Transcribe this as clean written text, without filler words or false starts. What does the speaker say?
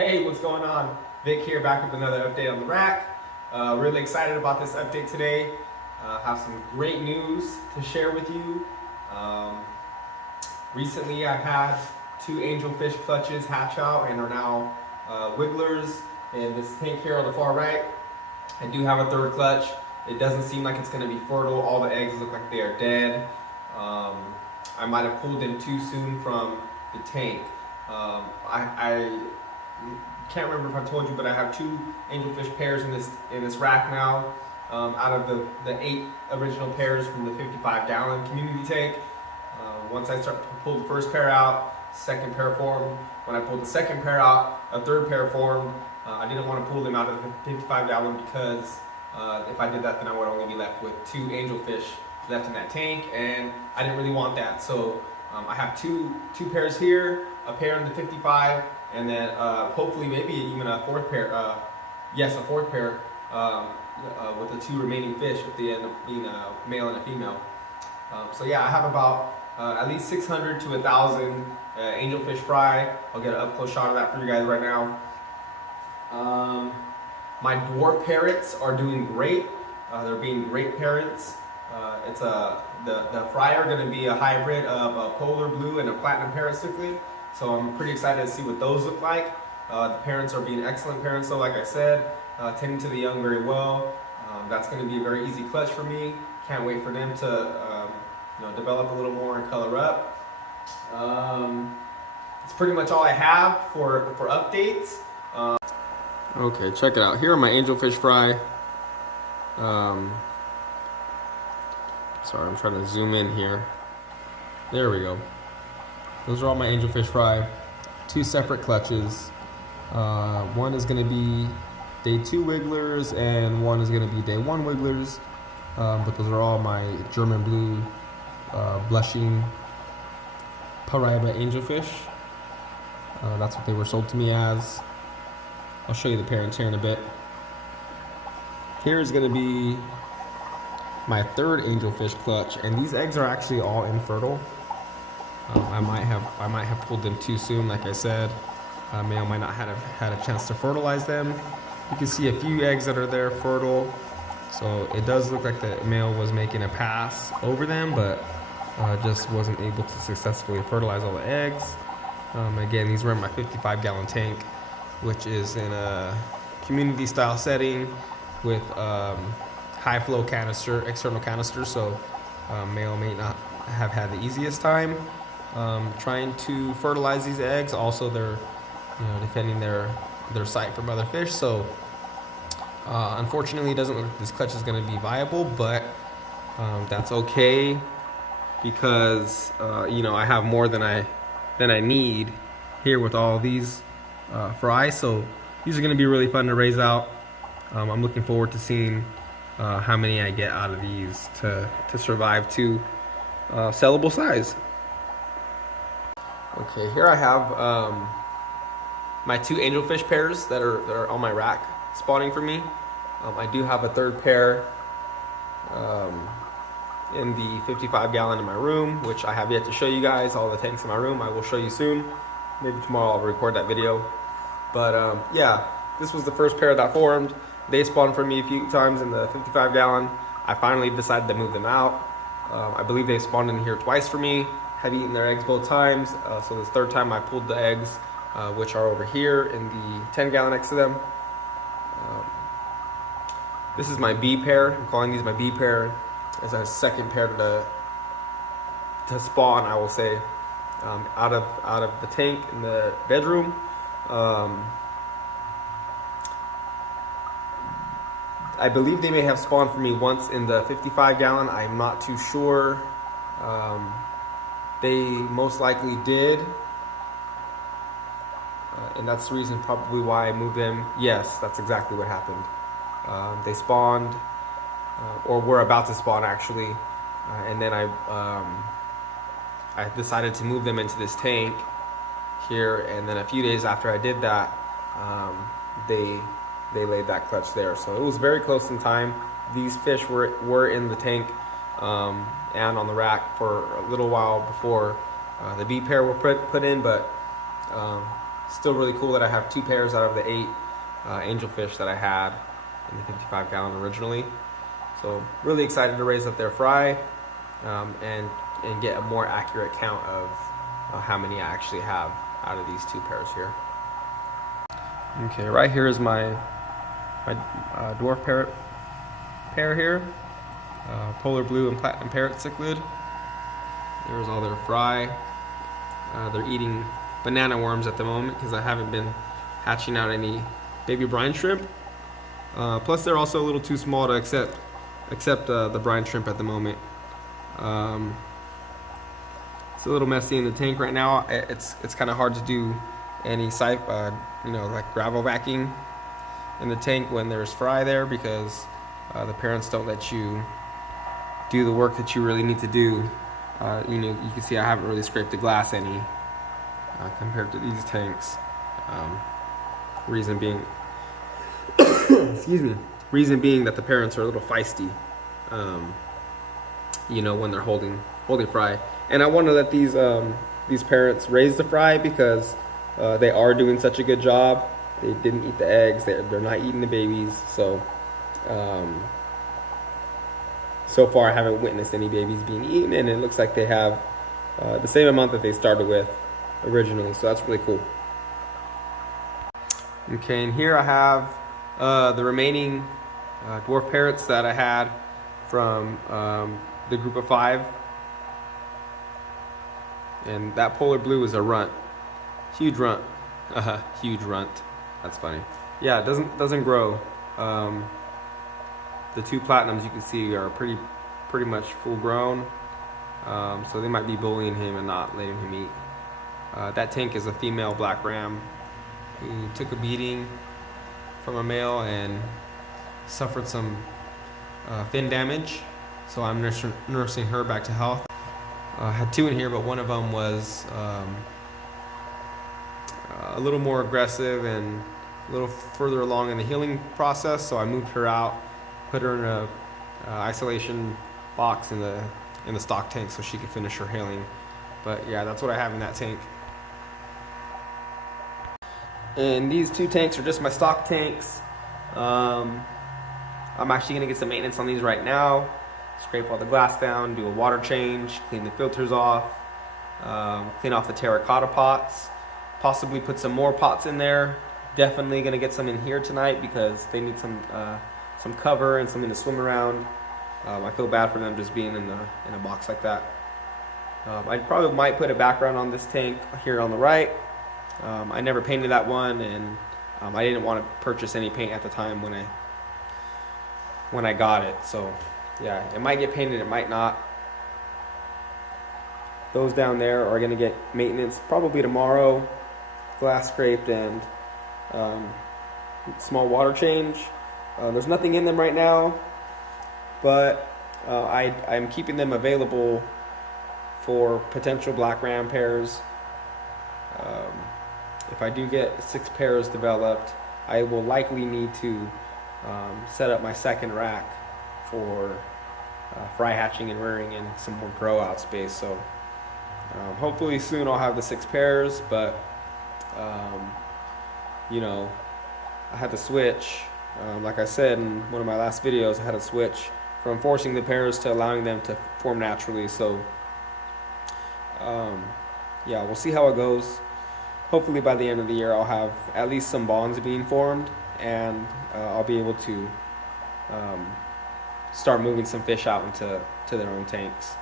Hey, what's going on? Vic here, back with another update on the rack. Really excited about this update today. Have some great news to share with you. Recently, I've had two angelfish clutches hatch out and are now wigglers. And this tank here on the far right, I do have a third clutch. It doesn't seem like it's going to be fertile. All the eggs look like they are dead. I might have pulled them too soon from the tank. I can't remember if I told you, but I have two angelfish pairs in this rack now. Out of the 8 original pairs from the 55-gallon community tank. Once I start to pull the first pair out, second pair formed. When I pulled the second pair out, a third pair formed. I didn't want to pull them out of the 55-gallon because if I did that, then I would only be left with 2 angelfish left in that tank, and I didn't really want that. So I have two pairs here, a pair in the 55, and then hopefully maybe even a fourth pair. Yes, a fourth pair with the 2 remaining fish, if they end up being a male and a female. So yeah, I have about at least 600 to 1,000 angelfish fry. I'll get an up close shot of that for you guys right now. My dwarf parrots are doing great. They're being great parrots. The fry are going to be a hybrid of a polar blue and a platinum parrot cichlid. So I'm pretty excited to see what those look like. The parents are being excellent parents, though, like I said, tending to the young very well. That's going to be a very easy clutch for me. Can't wait for them to develop a little more and color up. It's pretty much all I have for updates. Okay, check it out. Here are my angelfish fry. Sorry, I'm trying to zoom in here. There we go. Those are all my angelfish fry. 2 separate clutches. One is going to be day 2 wigglers, and one is going to be day 1 wigglers. But those are all my German blue blushing Paraiba angelfish. That's what they were sold to me as. I'll show you the parents here in a bit. Here is going to be my 3rd angelfish clutch, and these eggs are actually all infertile. I might have pulled them too soon, like I said. Male might not have had a chance to fertilize them. You can see a few eggs that are there fertile, so it does look like the male was making a pass over them, but just wasn't able to successfully fertilize all the eggs. Again, these were in my 55-gallon tank, which is in a community style setting with high flow canister, external canister, so male may not have had the easiest time trying to fertilize these eggs. Also, they're defending their site from other fish, so unfortunately it doesn't look like this clutch is going to be viable, but that's okay because I have more than I need here with all these fry, so these are going to be really fun to raise out. I'm looking forward to seeing how many I get out of these to survive to sellable size. Okay, here I have my 2 angelfish pairs that are on my rack spawning for me. I do have a 3rd pair in the 55-gallon in my room, which I have yet to show you guys. All the tanks in my room I will show you soon. Maybe tomorrow I'll record that video. But yeah, this was the first pair that formed. They spawned for me a few times in the 55-gallon. I finally decided to move them out. I believe they spawned in here twice for me. Have eaten their eggs both times. So this 3rd time I pulled the eggs, which are over here in the 10-gallon next to them. This is my B pair. I'm calling these my B pair. As a 2nd pair to spawn, I will say, out of the tank in the bedroom. I believe they may have spawned for me once in the 55-gallon. I'm not too sure. They most likely did. And that's the reason probably why I moved them. Yes, that's exactly what happened. They spawned, or were about to spawn actually. And then I decided to move them into this tank here. And then a few days after I did that, they laid that clutch there. So it was very close in time. These fish were in the tank and on the rack for a little while before the B pair were put in, but Still really cool that I have 2 pairs out of the 8 angelfish that I had in the 55 gallon originally. So really excited to raise up their fry and get a more accurate count of how many I actually have out of these 2 pairs here. Okay, right here is my dwarf parrot pair here, polar blue and platinum parrot cichlid. There's all their fry. They're eating banana worms at the moment because I haven't been hatching out any baby brine shrimp. Plus they're also a little too small to accept the brine shrimp at the moment. It's a little messy in the tank right now. It's kind of hard to do any like gravel vacuuming in the tank when there's fry there, because the parents don't let you do the work that you really need to do. You can see I haven't really scraped the glass any compared to these tanks. Reason being, excuse me. Reason being that the parents are a little feisty, when they're holding fry. And I want to let these parents raise the fry because they are doing such a good job. They didn't eat the eggs. They're not eating the babies. So, so far I haven't witnessed any babies being eaten, and it looks like they have the same amount that they started with originally. So that's really cool. Okay, and here I have the remaining dwarf parrots that I had from the group of 5. And that polar blue is a runt. Huge runt. Huge runt. That's funny. Yeah, it doesn't grow. The 2 platinums you can see are pretty much full grown. So they might be bullying him and not letting him eat. That tank is a female black ram who took a beating from a male and suffered some fin damage. So I'm nursing her back to health. I had 2 in here, but one of them was a little more aggressive and a little further along in the healing process. So I moved her out, put her in a isolation box in the stock tank so she could finish her healing. But yeah, that's what I have in that tank. And these 2 tanks are just my stock tanks. I'm actually gonna get some maintenance on these right now. Scrape all the glass down, do a water change, clean the filters off, clean off the terracotta pots, possibly put some more pots in there. Definitely gonna get some in here tonight because they need some cover and something to swim around. I feel bad for them just being in a box like that. I probably might put a background on this tank here on the right. I never painted that one, and I didn't want to purchase any paint at the time when I got it. So yeah, it might get painted, it might not. Those down there are gonna get maintenance probably tomorrow. Glass scraped and small water change. There's nothing in them right now, but I'm keeping them available for potential black ram pairs. If I do get 6 pairs developed, I will likely need to set up my second rack for fry hatching and rearing and some more grow out space. So hopefully soon I'll have the 6 pairs, but I had to switch. Like I said in one of my last videos, I had to switch from forcing the pairs to allowing them to form naturally. So yeah, we'll see how it goes. Hopefully by the end of the year I'll have at least some bonds being formed, and I'll be able to start moving some fish out into their own tanks.